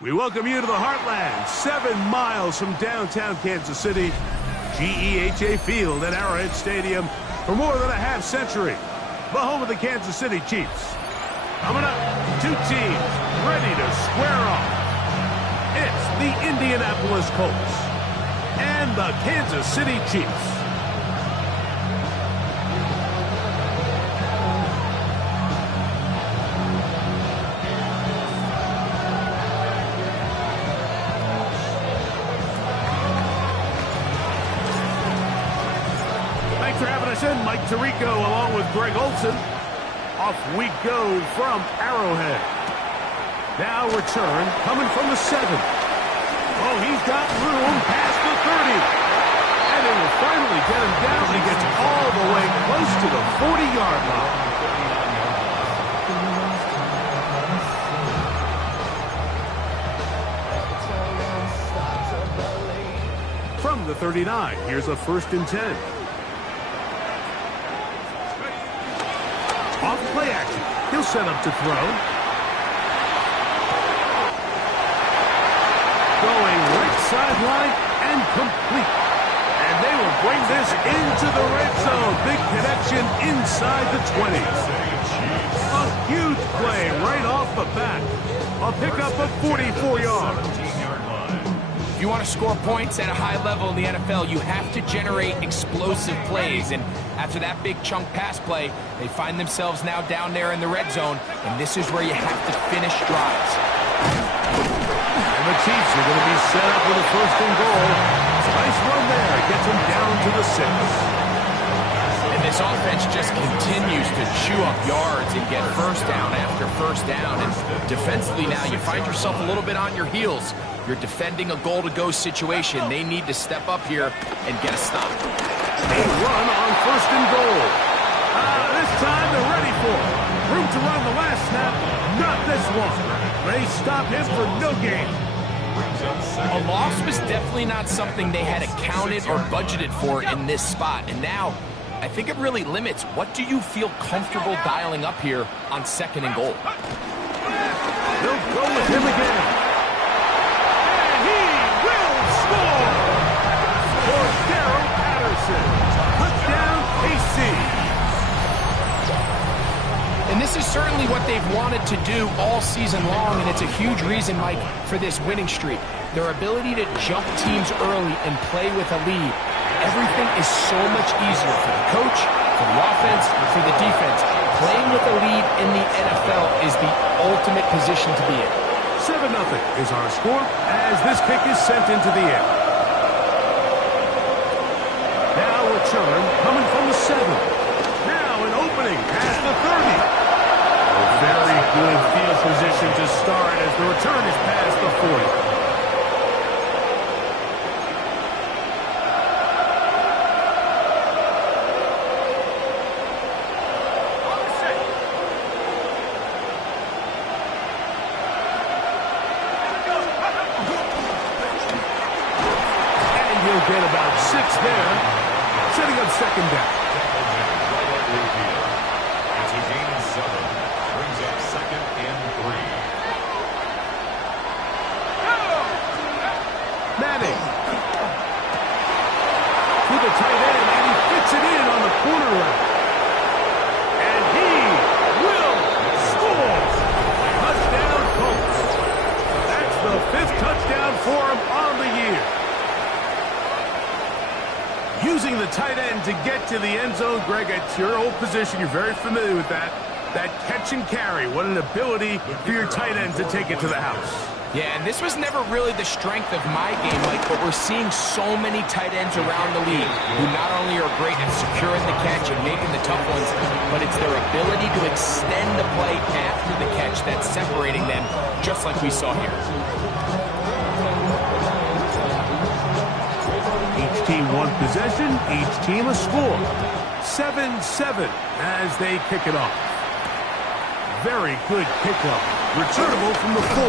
We welcome you to the Heartland, 7 miles from downtown Kansas City, GEHA Field at Arrowhead Stadium for more than a half-century. The home of the Kansas City Chiefs. Coming up, 2 teams ready to square off. It's the Indianapolis Colts and the Kansas City Chiefs. Mike Tirico along with Greg Olson. Off we go from Arrowhead. Now return coming from the 7. Oh, he's got room past the 30. And it will finally get him down. He gets all the way close to the 40-yard line. From the 39, here's a 1st and 10. Off play action. He'll set up to throw. Going right sideline and complete. And they will bring this into the red zone. Big connection inside the 20. A huge play right off the bat. A pickup of 44 yards. If you want to score points at a high level in the NFL, you have to generate explosive plays. And after that big chunk pass play, they find themselves now down there in the red zone, and this is where you have to finish drives. And the Chiefs are going to be set up with a 1st and goal. Nice run there. It gets them down to the 6. And this offense just continues to chew up yards and get 1st down after 1st down. And defensively now, you find yourself a little bit on your heels. You're defending a goal-to-go situation. They need to step up here and get a stop. A run on 1st and goal. This time they're ready for it. Room to run the last snap. Not this one. They stop him for no gain. A loss was definitely not something they had accounted or budgeted for in this spot. And now, I think it really limits what do you feel comfortable dialing up here on 2nd and goal. They'll go with him again. Touchdown, KC. And this is certainly what they've wanted to do all season long, and it's a huge reason, Mike, for this winning streak. Their ability to jump teams early and play with a lead. Everything is so much easier for the coach, for the offense, for the defense. Playing with a lead in the NFL is the ultimate position to be in. 7-0 is our score as this kick is sent into the air. Now return coming from the 7. Now an opening past the 30. A very good field position to start as the return is past the 40. Get about 6 there, setting up 2nd down. It's a gain of 7, brings up 2nd and 3. Manning to the tight end, and he fits it in on the corner route. And he will score. Touchdown, Colts. That's the 5th touchdown Using the tight end to get to the end zone, Greg, it's your old position. You're very familiar with that. That catch and carry. What an ability for your tight end to take it to the house. Yeah, and this was never really the strength of my game, Mike, but we're seeing so many tight ends around the league who not only are great at securing the catch and making the tough ones, but it's their ability to extend the play after the catch that's separating them, just like we saw here. Each team one possession, each team a score. 7-7 as they kick it off. Very good pickup. Returnable from the 4.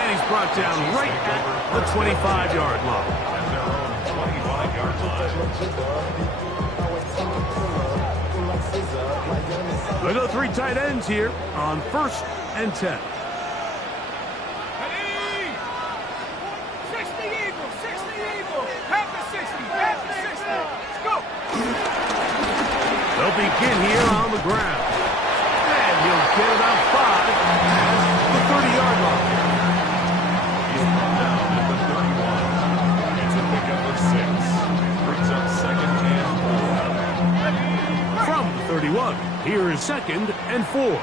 And he's brought down right at the 25-yard line. At their own 25-yard line. They go 3 tight ends here on 1st and 10. 60 Eagles, 60 Eagles. Half the 60, half the 60. Let's go. They'll begin here on the ground. And he'll get about 5 at the 30-yard line. He's brought down at the 31. It's a pickup of 6. Brings up 2nd and 4. From the 31, here is 2nd and 4.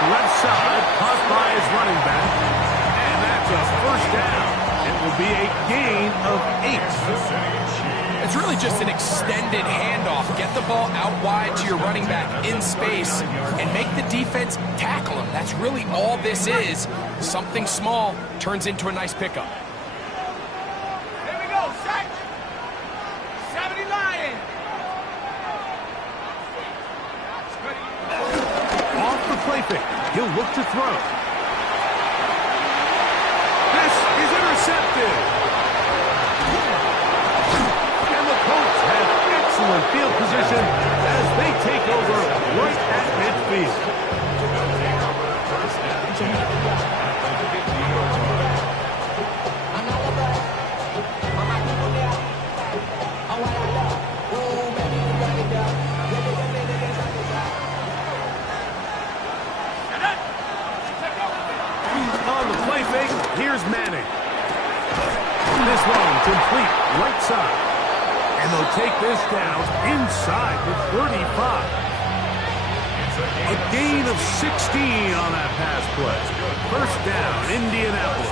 Left side, caught by his running back, and that's a 1st down. It will be a gain of 8. It's really just an extended handoff. Get the ball out wide to your running back in space and make the defense tackle him. That's really all this is. Something small turns into a nice pickup. Here we go, set. 70 Lion. Off the play fake. He'll look to throw. This is intercepted. And the Colts have excellent field position as they take over right at midfield. Here's Manning. This one complete right side. And they'll take this down inside the 35. A gain of 16 on that pass play. 1st down, Indianapolis.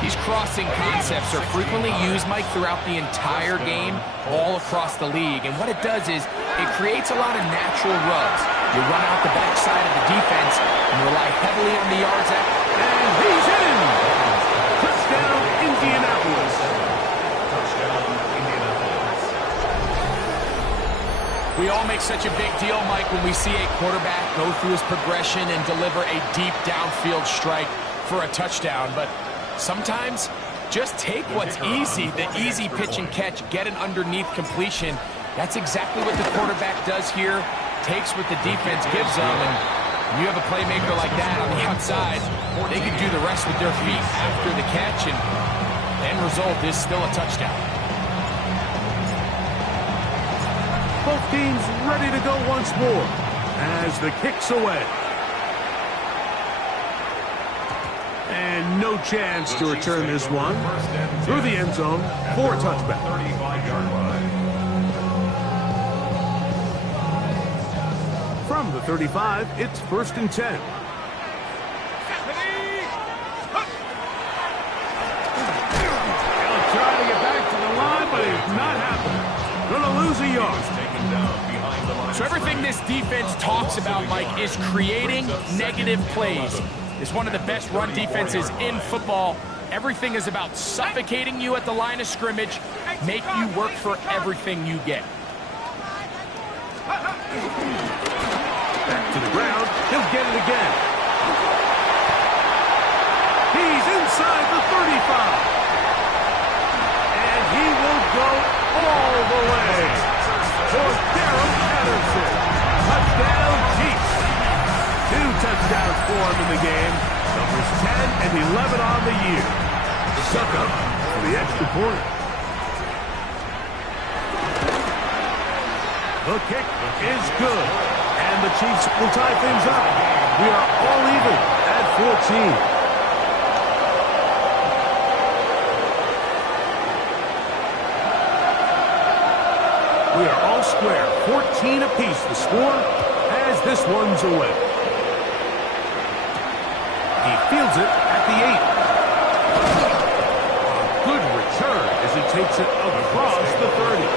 These crossing concepts are frequently used, Mike, throughout the entire game, all across the league. And what it does is it creates a lot of natural rubs. You run out the backside of the defense and rely heavily on the yards after. And he's in! Touchdown, Indianapolis. Touchdown, Indianapolis. We all make such a big deal, Mike, when we see a quarterback go through his progression and deliver a deep downfield strike for a touchdown. But sometimes, just take what's easy, the easy pitch and catch, get an underneath completion. That's exactly what the quarterback does here. Takes what the defense gives them, and you have a playmaker like that on the outside, they can do the rest with their feet after the catch, and the end result is still a touchdown. Both teams ready to go once more as the kick's away. And no chance to return this one through the end zone for a touchback. 35-yard line. From the 35, it's 1st and 10. He'll try to get back to the line, but it's not happening. Going to lose a yard. Taken down behind the line. So everything this defense talks about, Mike, is creating negative plays. It's one of the best run defenses in football. Everything is about suffocating you at the line of scrimmage, make you work for everything you get. Back to the ground. He'll get it again. He's inside the 35. And he will go all the way for Darrell Patterson. Touchdown, Chiefs. 2 touchdowns for him in the game. Numbers 10 and 11 on the year. Suck up for the extra point. The kick is good. And the Chiefs will tie things up. We are all even 14. We are all square, 14 apiece the score as this one's away. He fields it at the 8. A good return as he takes it across the 30.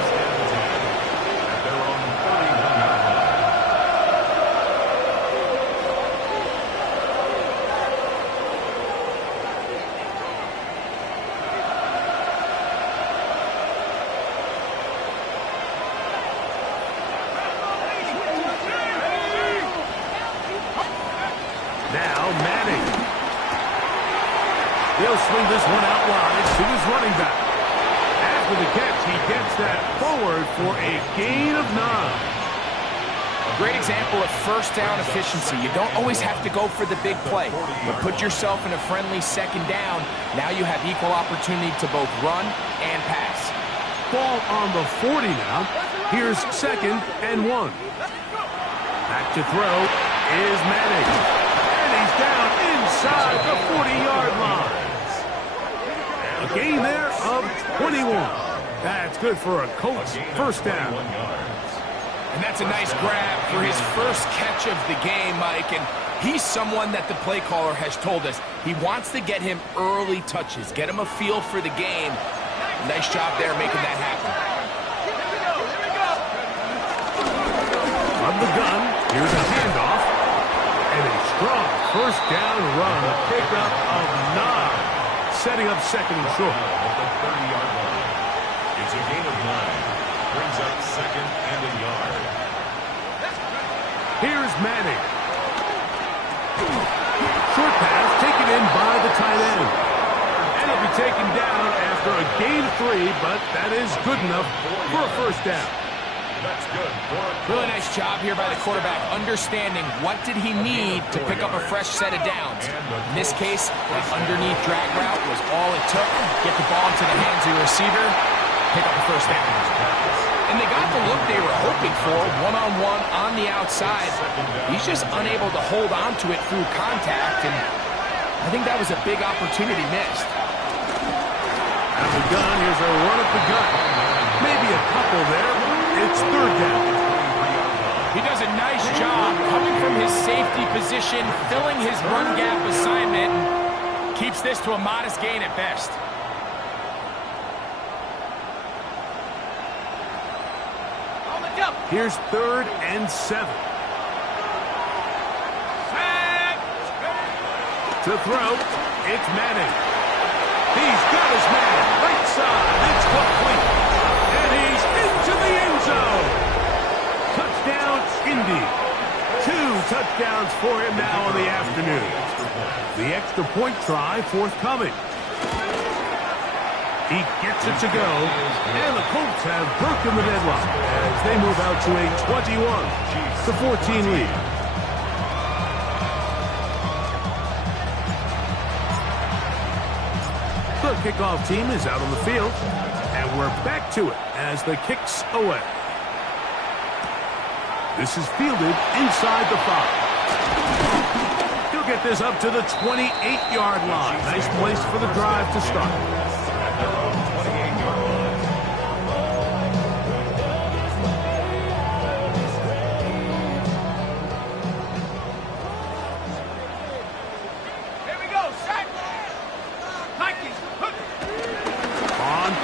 Now Manning. He'll swing this one out wide to his running back. After the catch, he gets that forward for a gain of 9. A great example of first down efficiency. You don't always have to go for the big play, but put yourself in a friendly second down. Now you have equal opportunity to both run and pass. Ball on the 40 now. Here's 2nd and 1. Back to throw is Manning. He's down inside the 40-yard line. A gain there of 21. That's good for a Colts first down. And that's a nice grab for his first catch of the game, Mike. And he's someone that the play caller has told us he wants to get him early touches, get him a feel for the game. Nice job there making that happen. From the gun, here's a handoff. And a strong first down run, a pickup of 9, setting up 2nd and short. At the 30-yard line. It's a gain of 9. Brings up 2nd and a yard. Here's Manning. Short pass taken in by the tight end. And it'll be taken down after a gain of 3, but that is good enough for a first down. That's good. Really nice job here by the quarterback, understanding what did he need to pick up a fresh set of downs. In this case, that underneath drag route was all it took. Get the ball into the hands of your receiver, pick up a first down. And they got the look they were hoping for, one-on-one on the outside. He's just unable to hold on to it through contact, and I think that was a big opportunity missed. Out of the gun, here's a run up the gut. Maybe a couple there. It's 3rd down. He does a nice job coming from his safety position, filling his run gap assignment, and keeps this to a modest gain at best. Here's 3rd and 7. To throw, it's Manning. He's got his man. Right side. It's complete. And he's into the end zone. Touchdown, Indy. 2 touchdowns for him now in the afternoon. The extra point try forthcoming. He gets it to go, and the Colts have broken the deadlock as they move out to a 21-14 lead. The kickoff team is out on the field, and we're back to it as the kick's away. This is fielded inside the 5. He'll get this up to the 28-yard line. Nice place for the drive to start.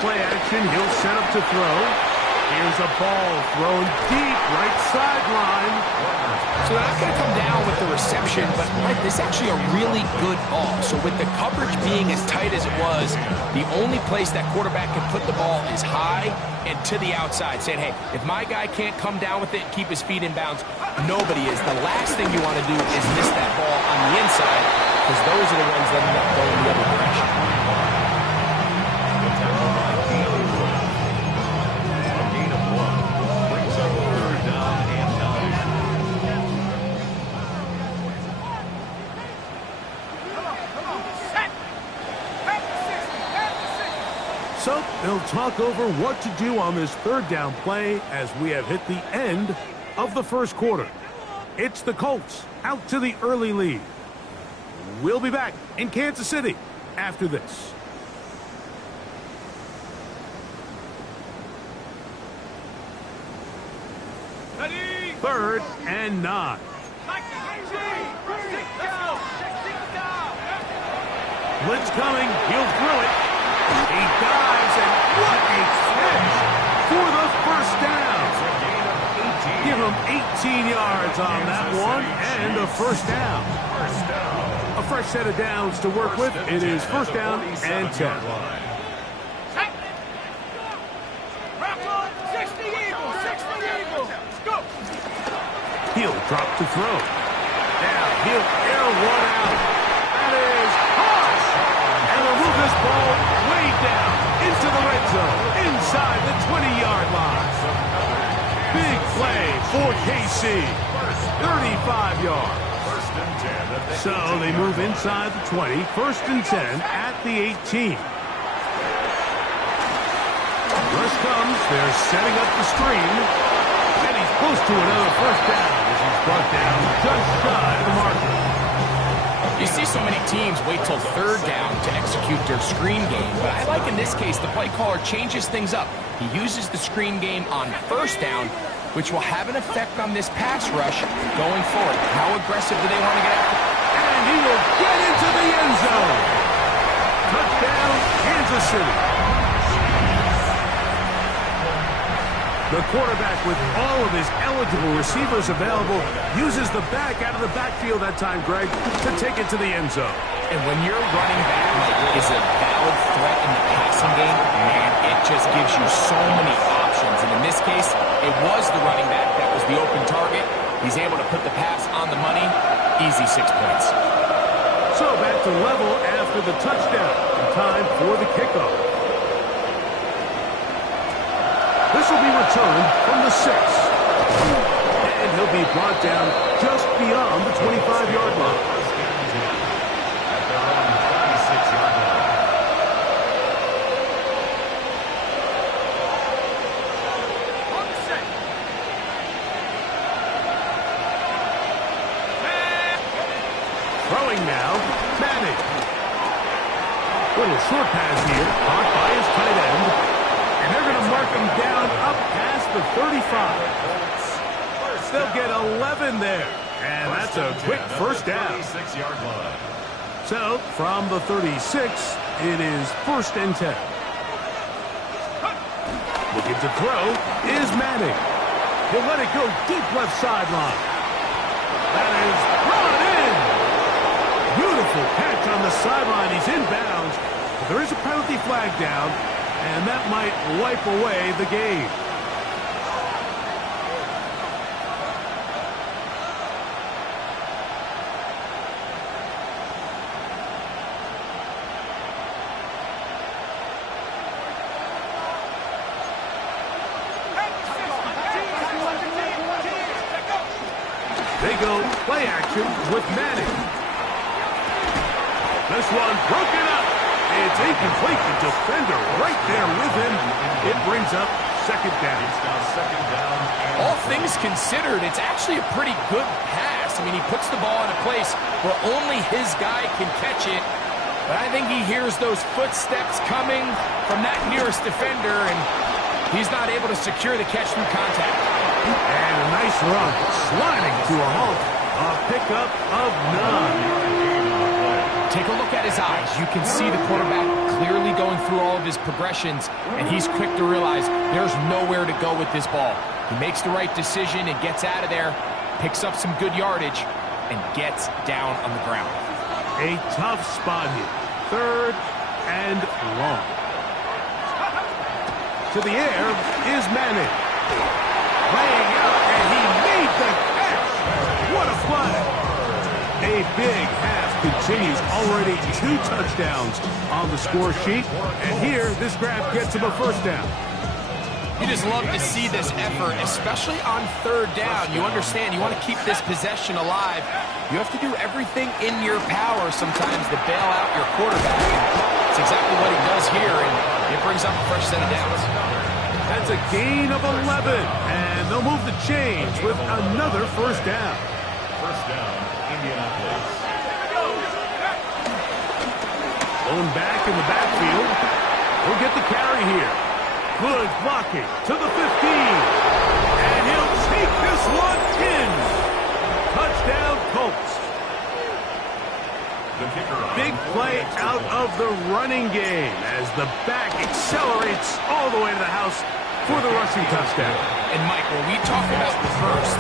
Play action, he'll set up to throw. Here's a ball thrown deep, right sideline. So they're not going to come down with the reception, but Mike, this is actually a really good ball. So with the coverage being as tight as it was, the only place that quarterback can put the ball is high and to the outside, saying, hey, if my guy can't come down with it and keep his feet in bounds, nobody is. The last thing you want to do is miss that ball on the inside, because those are the ones that end up going the other direction. So they'll talk over what to do on this 3rd down play as we have hit the end of the first quarter. It's the Colts out to the early lead. We'll be back in Kansas City after this. Ready? 3rd and 9. Blitz coming. He'll throw it. He dives, and what a catch for the first down. Give him 18 yards on that one and a first down. A fresh set of downs to work with. It is 1st down and 10. 60 Eagles, 60 Eagles. Go. He'll drop to throw. Now he'll air one out. That is harsh. And they'll move this ball way down into the red zone, inside the 20-yard line. Big play for KC. 35 yards. So they move inside the 20, 1st and 10 at the 18. Rush comes. They're setting up the screen. And he's close to another first down as he's brought down just shy of the marker. You see so many teams wait till 3rd down to execute their screen game, but I like in this case the play caller changes things up. He uses the screen game on 1st down, which will have an effect on this pass rush going forward. How aggressive do they want to get after? And he will get into the end zone. Touchdown, Kansas City. The quarterback, with all of his eligible receivers available, uses the back out of the backfield that time, Greg, to take it to the end zone. And when your running back is a valid threat in the passing game, man, it just gives you so many options. And in this case, it was the running back that was the open target. He's able to put the pass on the money. Easy 6 points. So back to level after the touchdown. Time for the kickoff. This will be returned from the 6. And he'll be brought down just beyond the 25-yard line. Throwing now, Manning. Little short pass here, caught by his tight end. And they're going to mark him down up past the 35. They'll get 11 there. And that's a quick first down. So, from the 36, it is 1st and 10. Looking to throw is Manning. He'll let it go deep left sideline. That is brought in. Beautiful catch on the sideline. He's inbounds. But there is a penalty flag down. And that might wipe away the game. They go play action with Manning. This one broken up. It's incomplete. The defender right there with him. It brings up 2nd down. All things considered, it's actually a pretty good pass. I mean, he puts the ball in a place where only his guy can catch it. But I think he hears those footsteps coming from that nearest defender, and he's not able to secure the catch through contact. And a nice run, sliding to a halt. A pickup of none. Take a look at his eyes. You can see the quarterback clearly going through all of his progressions, and he's quick to realize there's nowhere to go with this ball. He makes the right decision and gets out of there, picks up some good yardage, and gets down on the ground. A tough spot here. 3rd and long. To the air is Manning. Laying out, and he made the catch. What a play. A big half continues. Already 2 touchdowns on the score sheet. And here, this grab gets him a first down. You just love to see this effort, especially on 3rd down. You understand, you want to keep this possession alive. You have to do everything in your power sometimes to bail out your quarterback. It's exactly what he does here, and it brings up a fresh set of downs. That's a gain of 11, and they'll move the chains with another first down. First down, Indianapolis. Going back in the backfield. He'll get the carry here. Good blocking to the 15. And he'll take this one in. Touchdown, Colts. Big play out of the running game as the back accelerates all the way to the house for the rushing touchdown. And Mike, when we talk about first,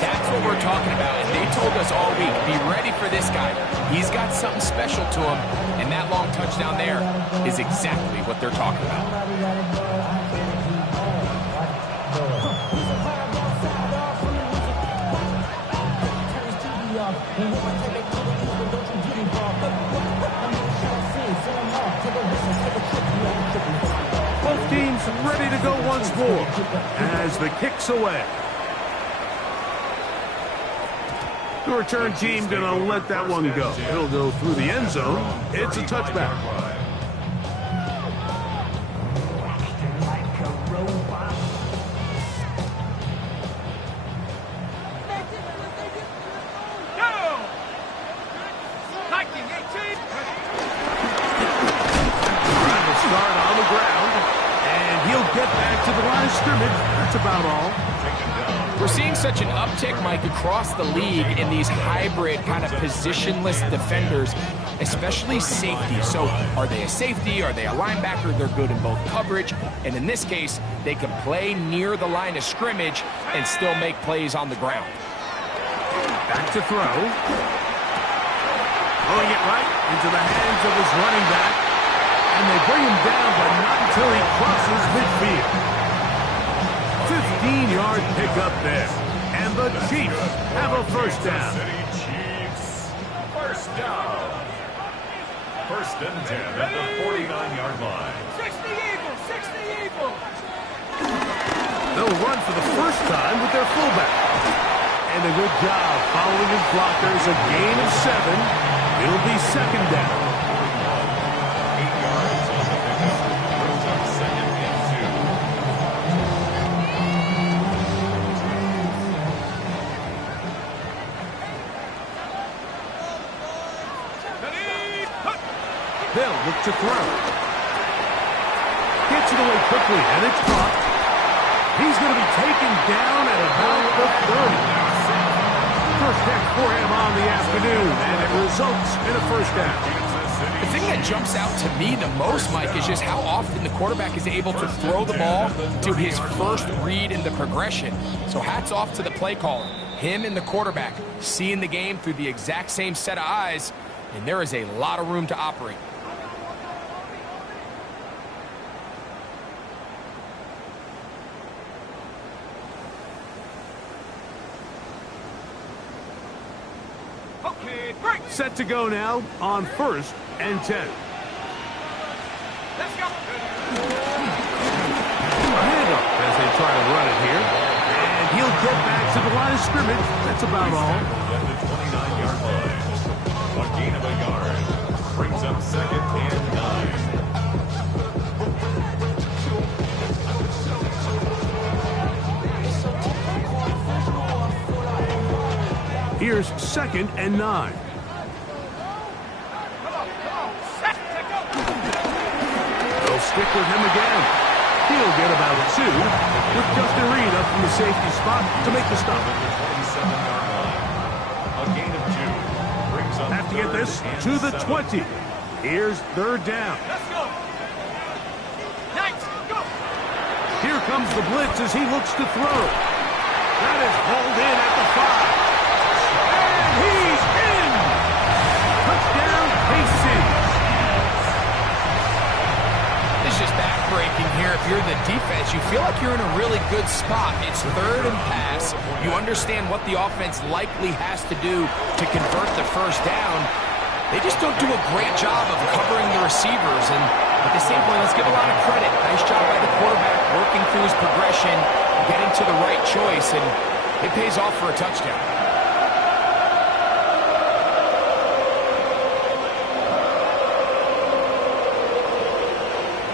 that's what we're talking about. And they told us all week, be ready for this guy. He's got something special to him. And that long touchdown there is exactly what they're talking about. Both teams ready to go once more as the kick's away. The return team gonna let that one go. It'll go through the end zone. It's a touchback. Start on the ground, and he'll get back to the line of scrimmage. That's about all. We're seeing such an uptick, Mike, across the league in these hybrid kind of positionless defenders, especially safety. So are they a safety? Are they a linebacker? They're good in both coverage. And in this case, they can play near the line of scrimmage and still make plays on the ground. Back to throw. Throwing it right into the hands of his running back. And they bring him down, but not until he crosses midfield. 15-yard pickup there. And the Chiefs have a first down. Chiefs, first down. First and 10 at the 49-yard line. 60 Eagles, 60 Eagles. They'll run for the first time with their fullback. And a good job following his blockers. A gain of 7. It'll be second down. They'll look to throw. Gets it away quickly, and it's caught. He's going to be taken down at about the 30. First catch for him on the afternoon, and it results in a first down. The thing that jumps out to me the most, Mike, is just how often the quarterback is able to throw the ball to his first read in the progression. So hats off to the play caller. Him and the quarterback seeing the game through the exact same set of eyes, and there is a lot of room to operate. Set to go now on first and 10. Let's go. Handoff as they try to run it here. And he'll get back to the line of scrimmage. That's about all. At the 29-yard line. A gain of a yard. Brings up second and 9. Here's second and 9. Stick with him again. He'll get about 2 with Justin Reed up from the safety spot to make the stop. A gain of 2. Brings up have to get this to the 20. Here's third down. Let's go. Nice. Go. Here comes the blitz as he looks to throw. That is hauled in at the 5. And he's in. Touchdown, Pacers. Just back-breaking here. If you're the defense, you feel like you're in a really good spot. It's third and pass. You understand what the offense likely has to do to convert the first down. They just don't do a great job of covering the receivers. And at the same point, let's give a lot of credit. Nice job by the quarterback working through his progression, getting to the right choice, and it pays off for a touchdown.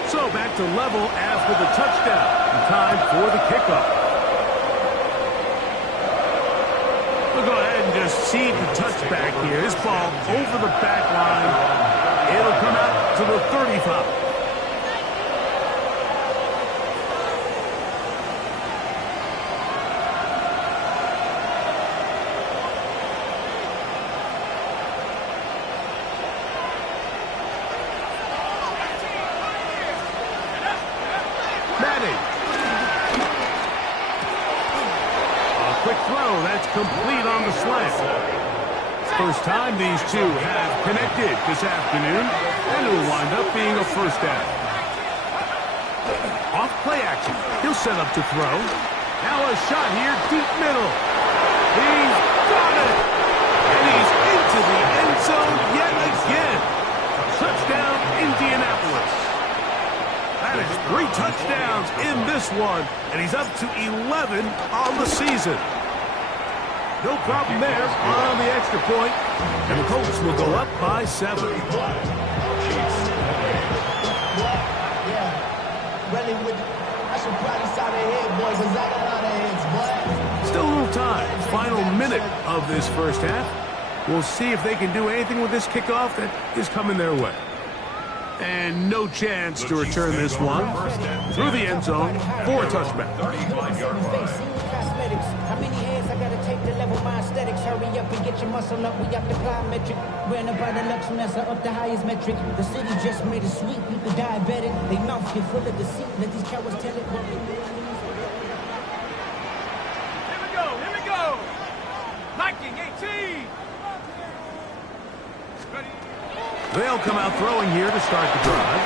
So back to level after the touchdown. Time for the kickoff. We'll go ahead and just see the touchback here. This ball over the back line. It'll come out to the 35. Quick throw, that's complete on the slant. First time these two have connected this afternoon, and it will wind up being a first down. Off play action, he'll set up to throw. Now a shot here, deep middle. He's got it! And he's into the end zone yet again. Touchdown, Indianapolis. That is 3 touchdowns in this one, and he's up to 11 on the season. No problem there on the extra point, and the Colts will go up by 7. Still a little time. Final minute of this first half. We'll see if they can do anything with this kickoff that is coming their way. And no chance to return this one through the end zone for a touchback. 35-yard line. How many hands I gotta take to level my aesthetics? Hurry up and get your muscle up. We got the plyometric. Ran up by the Lux Nessa up the highest metric. The city just made it sweet. People diabetic. They mouth get full of deceit. Let these cowards tell it. Here we go. Liking 18. Ready? They'll come out throwing here to start the drive.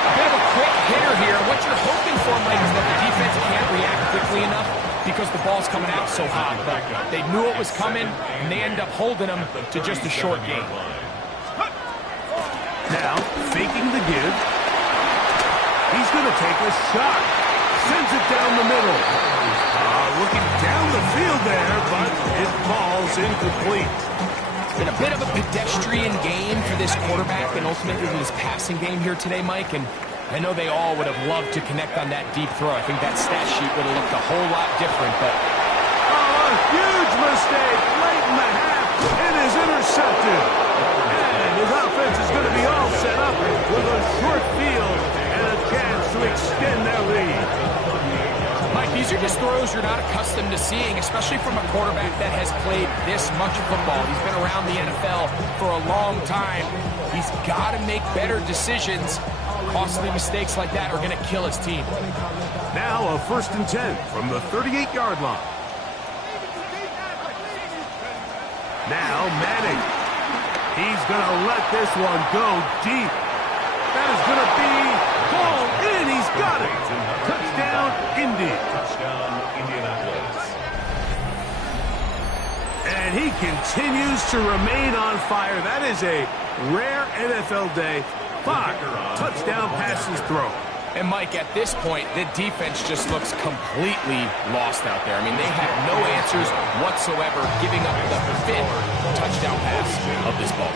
A bit of a quick hitter here. What you're hoping for, Mike, is that the defense can't react quickly enough because the ball's coming out so hot. But they knew it was coming, and they end up holding them to just a short gain. Now, faking the give. He's going to take a shot. Sends it down the middle. Looking down the field there, but it falls incomplete. Been a bit of a pedestrian game for this quarterback and ultimately his passing game here today, Mike. And I know they all would have loved to connect on that deep throw. I think that stat sheet would have looked a whole lot different, but... Oh, a huge mistake late in the half. It is intercepted. And his offense is going to be all set up with a short field and a chance to extend their lead. Mike, these are just throws you're not accustomed to seeing, especially from a quarterback that has played this much football. He's been around the NFL for a long time. He's got to make better decisions. Costly mistakes like that are going to kill his team. Now a 1st and 10 from the 38-yard line. Now Manning. He's going to let this one go deep. That is going to be called in. He's got it. Touchdown, Indy. Touchdown, Indianapolis. And he continues to remain on fire. That is a rare NFL day. 5 touchdown passes thrown. And, Mike, at this point, the defense just looks completely lost out there. I mean, they have no answers whatsoever, giving up the 5th touchdown pass of this ball.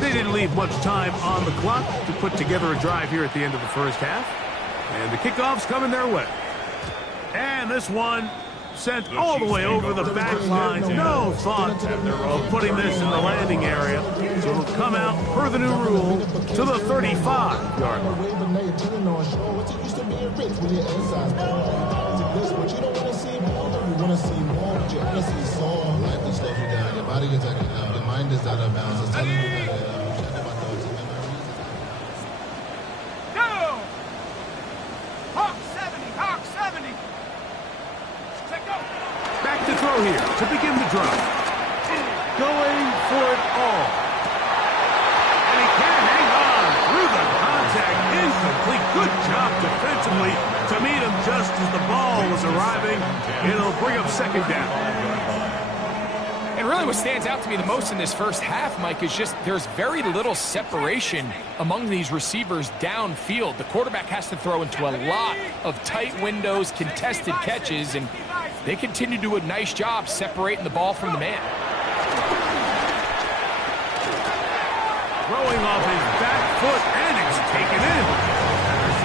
They didn't leave much time on the clock to put together a drive here at the end of the first half. And the kickoff's coming their way. And this one sent all the way over the back line. No thought of putting this in the landing area. So it'll come out, per the new rule, to the 35-yard line. Back to throw here to begin the drive. Going for it all. And he can't hang on through the contact. Incomplete. Good job defensively to meet him just as the ball was arriving. It'll bring up 2nd down. And really what stands out to me the most in this first half, Mike, is just there's very little separation among these receivers downfield. The quarterback has to throw into a lot of tight windows, contested catches, and they continue to do a nice job separating the ball from the man. Throwing off his back foot, and it's taken in.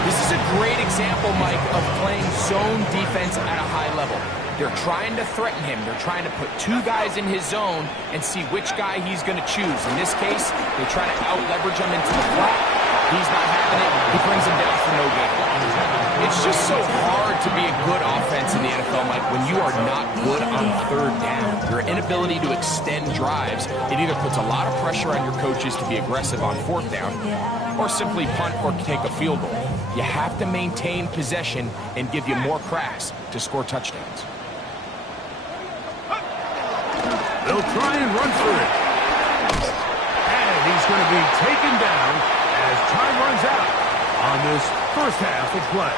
This is is a great example, Mike, of playing zone defense at a high level. They're trying to threaten him. They're trying to put two guys in his zone and see which guy he's going to choose. In this case, they try to out-leverage him into the flat. He's not having it. He brings him down for no gain. It's just so hard to be a good offense in the NFL, Mike, when you are not good on third down. Your inability to extend drives, it either puts a lot of pressure on your coaches to be aggressive on fourth down or simply punt or take a field goal. You have to maintain possession and give you more cracks to score touchdowns. They'll try and run for it. And he's going to be taken down as time runs out on this first half of play.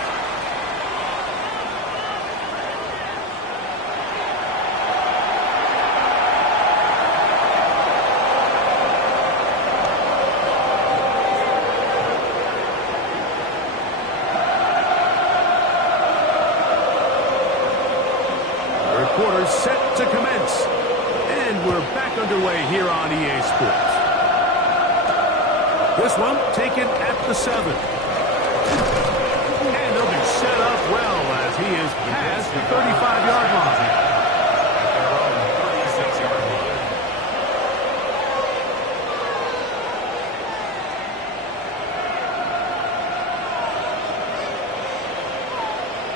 Third quarter set to commence. And we're back underway here on EA Sports. This one taken at the 7. And they'll be set up well as he is past the 35-yard line. At their own 36-yard line.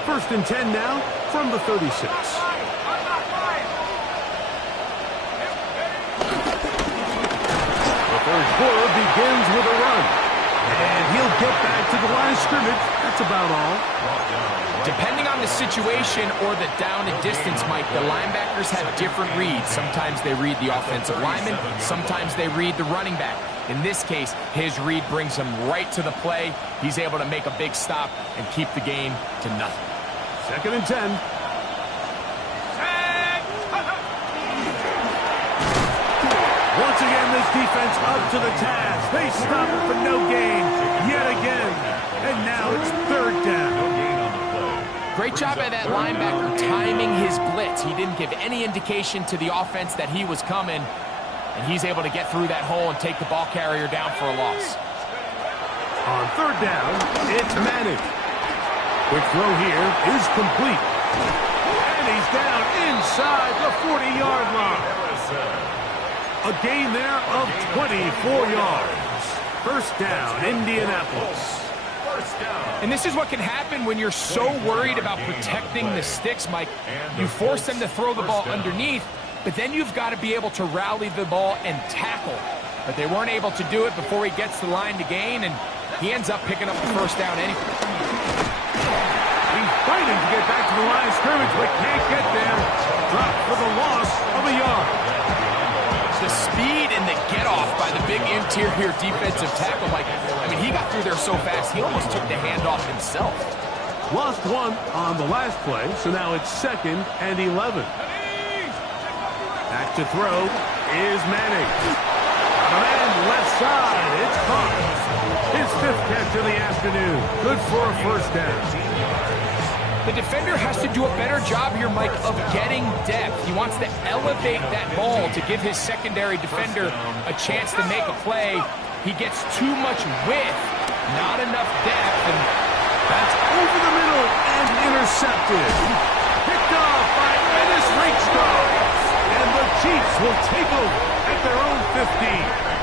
First and 10 now from the 36. Third quarter begins with a run. And he'll get back to the line of scrimmage. That's about all. Depending on the situation or the down and distance, Mike, the linebackers have different reads. Sometimes they read the offensive lineman. Sometimes they read the running back. In this case, his read brings him right to the play. He's able to make a big stop and keep the game to nothing. Second and 10. Once again, this defense up to the task. They stop it for no gain yet again. And now it's third down. Great job by that linebacker timing his blitz. He didn't give any indication to the offense that he was coming. And he's able to get through that hole and take the ball carrier down for a loss. On third down, it's Manning. Quick throw here is complete. And he's down inside the 40-yard line. A gain there of 24 yards. First down, Indianapolis. And this is what can happen when you're so worried about protecting the sticks, Mike. You force them to throw the ball underneath, but then you've got to be able to rally the ball and tackle. But they weren't able to do it before he gets the line to gain, and he ends up picking up the first down anyway. He's fighting to get back to the line of scrimmage, but can't get there. Dropped for the loss of a yard. The speed and the get-off by the big interior defensive tackle, Mike. I mean, he got through there so fast, he almost took the handoff himself. Lost one on the last play, so now it's second and 11. Back to throw is Manning. And left side, it's caught. His fifth catch of the afternoon. Good for a first down. The defender has to do a better job here, Mike, of getting depth. He wants to elevate that ball to give his secondary defender a chance to make a play. He gets too much width, not enough depth, and that's over the middle and intercepted. Picked off by Ennis Rakestraw. And the Chiefs will take over at their own 15.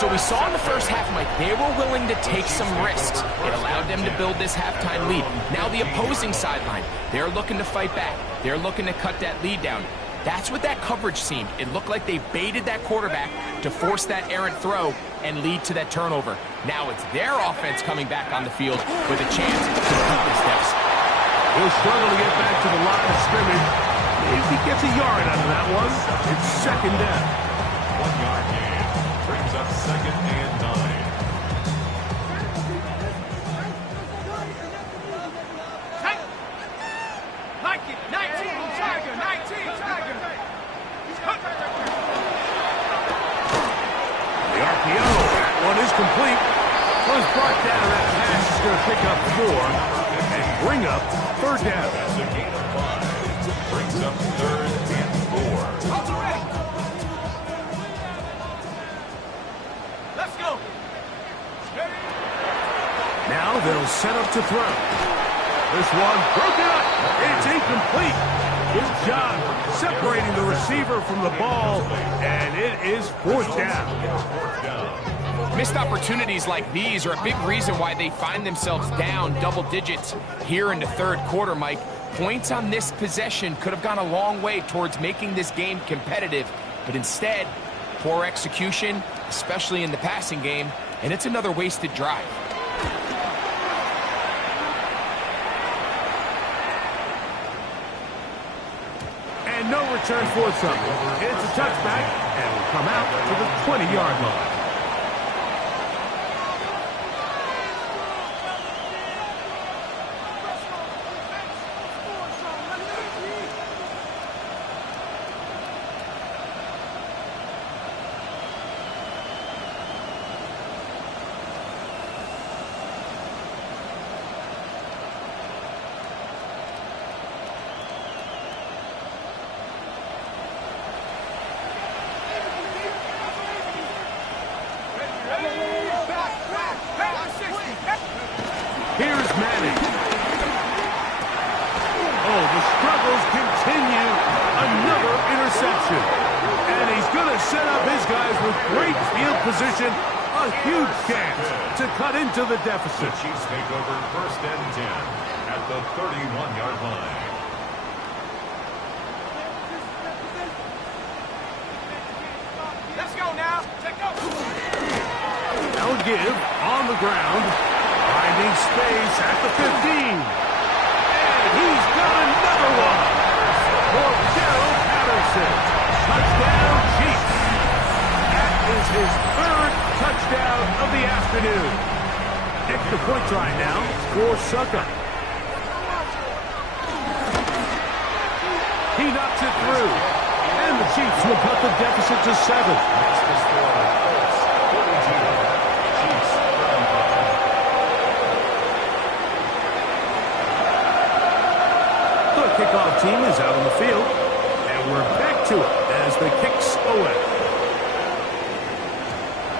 So we saw in the first half, Mike, they were willing to take some risks. It allowed them to build this halftime lead. Now the opposing sideline, they're looking to fight back. They're looking to cut that lead down. That's what that coverage seemed. It looked like they baited that quarterback to force that errant throw and lead to that turnover. Now it's their offense coming back on the field with a chance to beat this deficit. He'll struggle to get back to the line of scrimmage. If he gets a yard out of that one, it's second down. 1 yard gain. Brings up second and 9. Like it. 19, Tiger. 19, Tiger. The RPO, that one is complete. Was brought down. That pass is going to pick up 4 and bring up third down. That's a gain of 5. Brings up third and 4. they'll set up to throw. This one broken up. It's incomplete. Good job separating the receiver from the ball, and it is fourth down. Missed opportunities like these are a big reason why they find themselves down double digits here in the third quarter, Mike. Points on this possession could have gone a long way towards making this game competitive, but instead, poor execution, especially in the passing game, and it's another wasted drive. And no return forthcoming. It's a touchback, and will come out to the 20-yard line. Here's Manning. Oh, the struggles continue. Another interception. And he's going to set up his guys with great field position. A huge chance to cut into the deficit. The Chiefs take over first and 10 at the 31-yard line. Let's go now. Take off. Now give on the ground. Finding space at the 15. And he's got another one. For Gerald Patterson. Touchdown, Chiefs. That is his third touchdown of the afternoon. Extra point try now for Succa. He knocks it through. And the Chiefs will cut the deficit to 7. Kickoff team is out on the field, and we're back to it as the kicks away.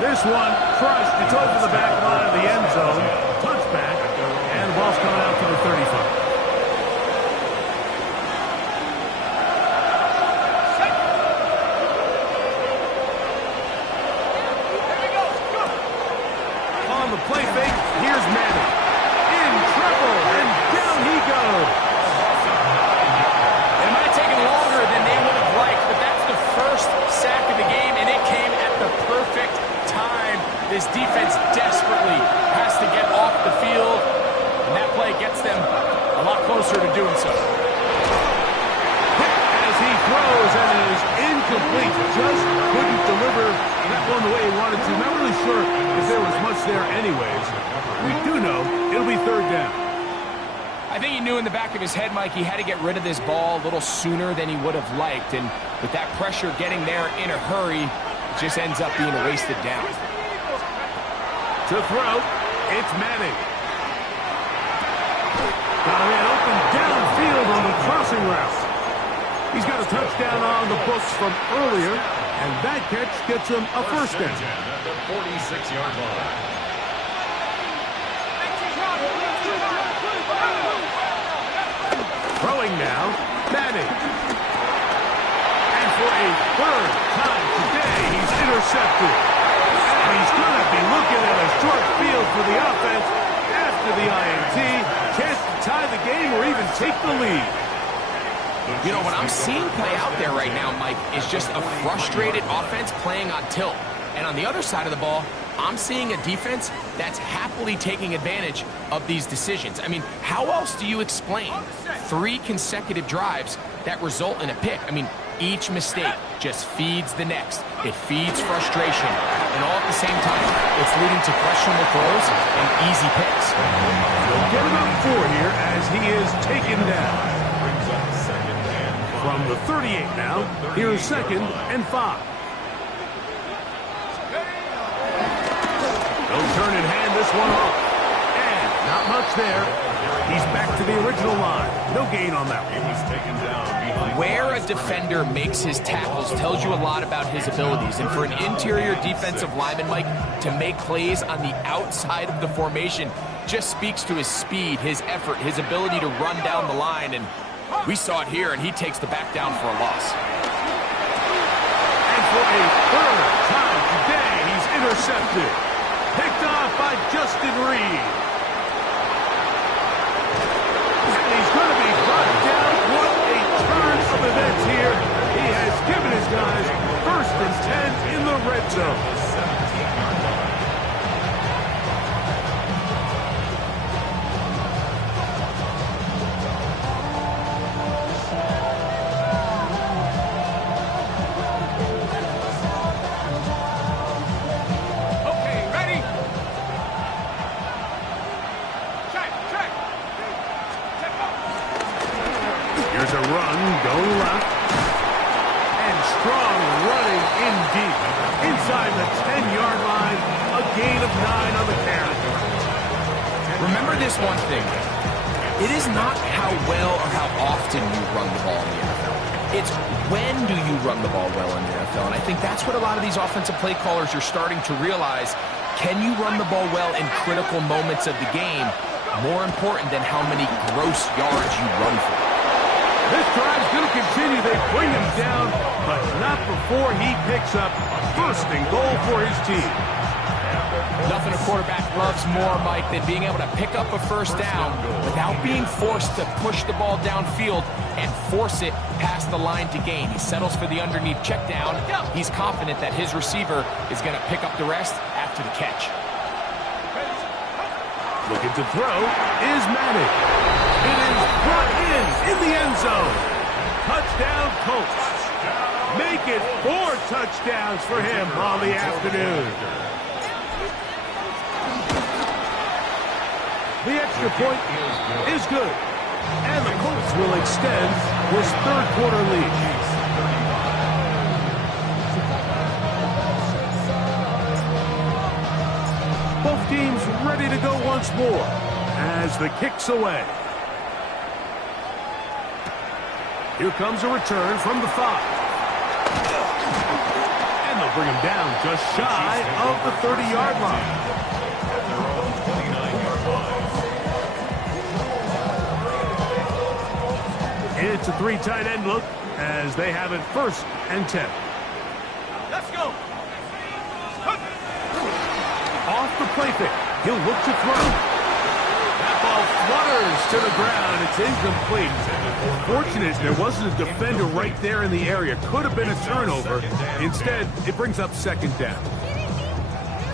This one crushed. It's over the back line of the end zone. Touchback, and the ball's coming out to the 35. On the play fake, here's Manning. In trouble, and down he goes. Sack of the game, and it came at the perfect time. This defense desperately has to get off the field, and that play gets them a lot closer to doing so. As he throws, and it is incomplete. Just couldn't deliver that one the way he wanted to. Not really sure if there was much there anyways. We do know it'll be third down. I think he knew in the back of his head, Mike, he had to get rid of this ball a little sooner than he would have liked. And with that pressure getting there in a hurry, it just ends up being a wasted down. To throw, it's Manning. Got a man open downfield on the crossing route. He's got a touchdown on the books from earlier, and that catch gets him a first down. At the 46-yard line. Throwing now, Manning. And for a third time today, he's intercepted. And he's going to be looking at a short field for the offense after the INT. Chance to tie the game or even take the lead. You know, what I'm seeing play out there right now, Mike, is just a frustrated offense playing on tilt. And on the other side of the ball, I'm seeing a defense that's happily taking advantage of these decisions. I mean, how else do you explain 3 consecutive drives that result in a pick? I mean, each mistake just feeds the next. It feeds frustration. And all at the same time, it's leading to questionable throws and easy picks. He'll get it up 4 here as he is taken down. From the 38 now, here's 2nd and 5. They'll turn and hand this one off. And not much there. He's back to the original line. No gain on that one. He was taken down behind. Where a defender makes his tackles tells you a lot about his abilities. And for an interior defensive lineman, Mike, to make plays on the outside of the formation just speaks to his speed, his effort, his ability to run down the line, and we saw it here, and he takes the back down for a loss. And for a third time today, he's intercepted. Picked off by Justin Reed. And he's going to be brought down. What a turn of events here. He has given his guys 1st and 10 in the red zone. Here's a run, going left. And strong running in deep. Inside the 10-yard line, a gain of 9 on the carry. Remember this one thing. It is not how well or how often you run the ball in the NFL. It's when do you run the ball well in the NFL. And I think that's what a lot of these offensive play callers are starting to realize. Can you run the ball well in critical moments of the game? More important than how many gross yards you run for. This drive's going to continue. They bring him down, but not before he picks up 1st and goal for his team. Nothing a quarterback loves more, Mike, than being able to pick up a 1st down without being forced to push the ball downfield and force it past the line to gain. He settles for the underneath check down. He's confident that his receiver is going to pick up the rest after the catch. Looking to throw is Manning. It is brought in the end zone. Touchdown, Colts. Make it 4 touchdowns for him on the afternoon. The extra point is good. And the Colts will extend this 3rd quarter lead. Both teams ready to go once more as the kick's away. Here comes a return from the 5. And they'll bring him down just shy of the 30-yard line. At their own 29-yard line. It's a 3 tight end look as they have it 1st and 10. Let's go. Off the play fake. He'll look to throw. That ball flutters to the ground. It's incomplete. Fortunate there wasn't a defender right there in the area. Could have been a turnover. Instead, it brings up 2nd down.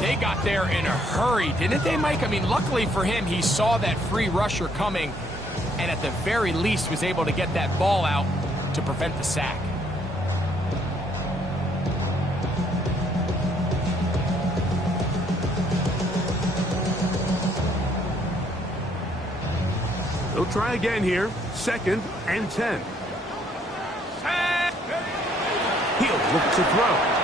They got there in a hurry, didn't they, Mike? I mean, luckily for him, he saw that free rusher coming and at the very least was able to get that ball out to prevent the sack. They'll try again here. 2nd and 10. He'll look to throw.